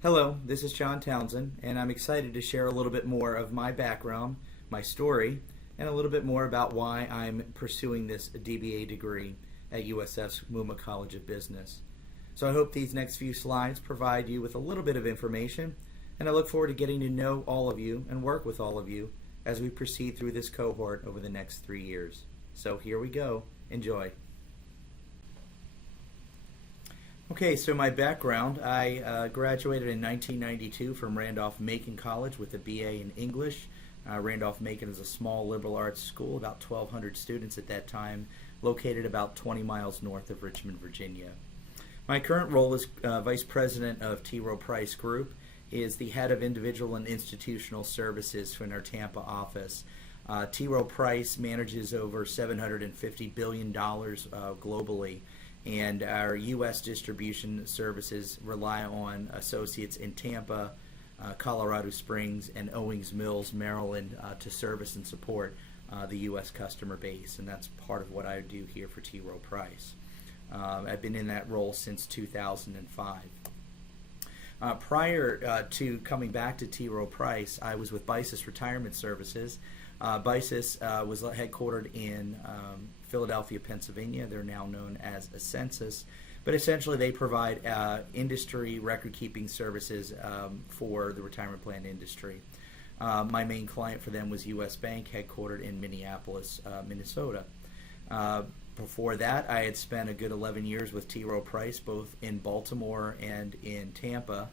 Hello, this is John Townsend, and I'm excited to share a little bit more of my background, my story, and a little bit more about why I'm pursuing this DBA degree at USF's Muma College of Business. So I hope these next few slides provide you with a little bit of information, and I look forward to getting to know all of you and work with all of you as we proceed through this cohort over the next 3 years. So here we go. Enjoy. Okay, so my background, I graduated in 1992 from Randolph-Macon College with a BA in English. Randolph-Macon is a small liberal arts school, about 1,200 students at that time, located about 20 miles north of Richmond, Virginia. My current role as Vice President of T. Rowe Price Group is the head of individual and institutional services for our Tampa office. T. Rowe Price manages over $750 billion globally, and our U.S. distribution services rely on associates in Tampa, Colorado Springs, and Owings Mills, Maryland, to service and support the U.S. customer base, and that's part of what I do here for T. Rowe Price. I've been in that role since 2005. Prior to coming back to T. Rowe Price, I was with BICIS Retirement Services. BICIS was headquartered in Philadelphia, Pennsylvania. They're now known as Ascensus, but essentially they provide industry record-keeping services for the retirement plan industry. My main client for them was U.S. Bank, headquartered in Minneapolis, Minnesota. Before that, I had spent a good 11 years with T. Rowe Price, both in Baltimore and in Tampa.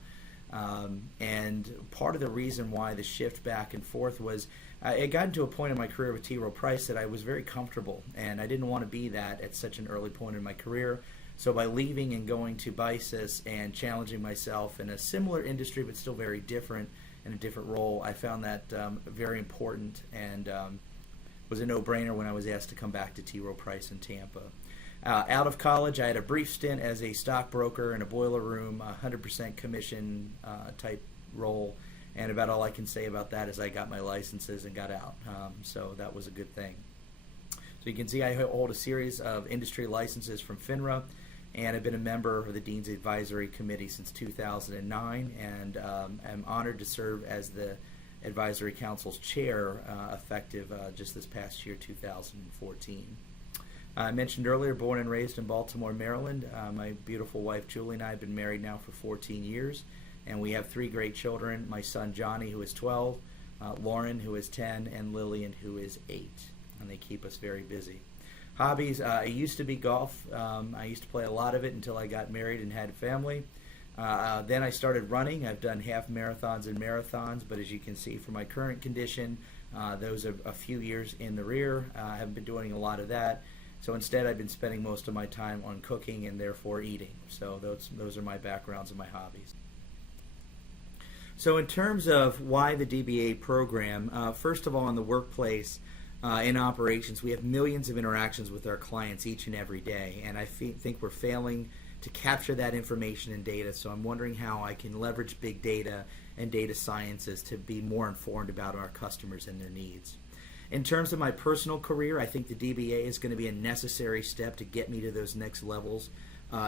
And part of the reason why the shift back and forth was it got to a point in my career with T. Rowe Price that I was very comfortable, and I didn't want to be that at such an early point in my career. So by leaving and going to BICIS and challenging myself in a similar industry but still very different in a different role, I found that very important, and was a no-brainer when I was asked to come back to T. Rowe Price in Tampa. Out of college, I had a brief stint as a stockbroker in a boiler room, 100% commission type role, and about all I can say about that is I got my licenses and got out, so that was a good thing. So you can see I hold a series of industry licenses from FINRA, and I've been a member of the Dean's Advisory Committee since 2009, and I'm honored to serve as the Advisory Council's chair effective just this past year, 2014. I mentioned earlier, born and raised in Baltimore, Maryland. My beautiful wife, Julie, and I have been married now for 14 years, and we have 3 great children. My son, Johnny, who is 12, Lauren, who is 10, and Lillian, who is 8, and they keep us very busy. Hobbies, I used to be golf. I used to play a lot of it until I got married and had a family. Then I started running. I've done half marathons and marathons, but as you can see from my current condition, those are a few years in the rear. I haven't been doing a lot of that. So instead, I've been spending most of my time on cooking and therefore eating. So those are my backgrounds and my hobbies. So in terms of why the DBA program, first of all, in the workplace, in operations, we have millions of interactions with our clients each and every day, and I think we're failing to capture that information and data. So I'm wondering how I can leverage big data and data sciences to be more informed about our customers and their needs. In terms of my personal career, I think the DBA is going to be a necessary step to get me to those next levels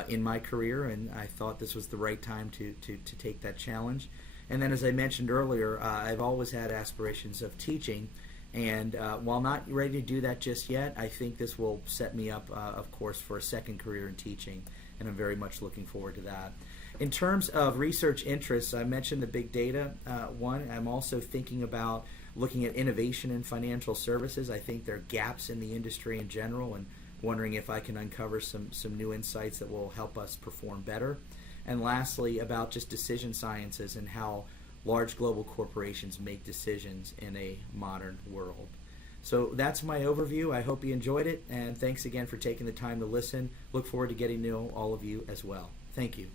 in my career, and I thought this was the right time to take that challenge. And then, as I mentioned earlier, I've always had aspirations of teaching, and while not ready to do that just yet, I think this will set me up, of course, for a second career in teaching, and I'm very much looking forward to that. In terms of research interests, I mentioned the big data one. I'm also thinking about looking at innovation in financial services. I think there are gaps in the industry in general, and wondering if I can uncover some new insights that will help us perform better. And lastly, about just decision sciences and how large global corporations make decisions in a modern world. So that's my overview. I hope you enjoyed it, and thanks again for taking the time to listen. Look forward to getting to know all of you as well. Thank you.